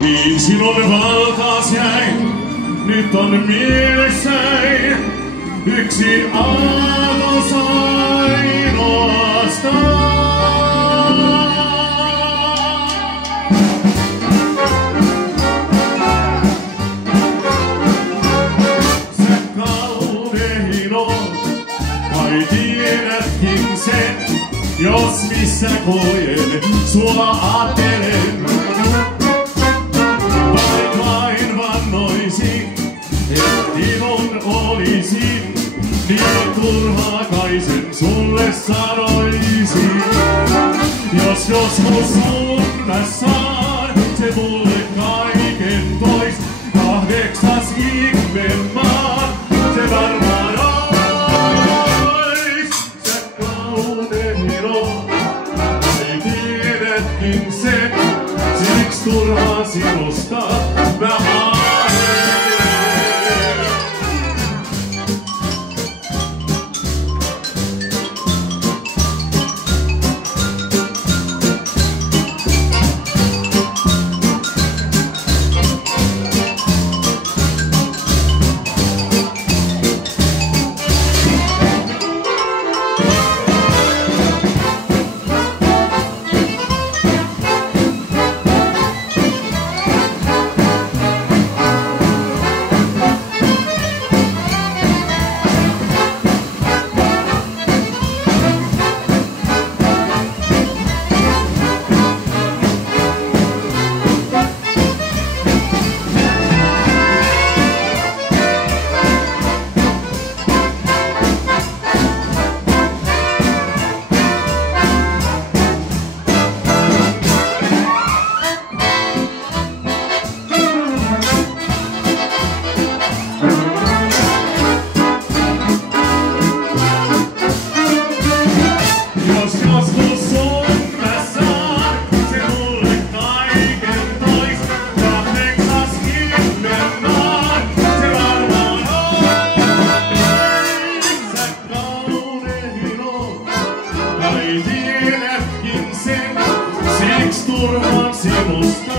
Niin sinun valtaas jäin, nyt on mielessäin yksi aatos ainoastaan. Sä kaunein oot, kai tiedätkin sen, jos missä koen, sua ajattelen. Olisin, niin turhaa kai sen sulle sanoisin. Jos joskus sun mä saan, se mulle kaiken tois. 8. ihmemaa, se varmaan ois. Sä kaunein oot, ei tiedätkin sen, siksi turhaa sinusta mä haen. Tiedätkin sen, siksi turhaan sinusta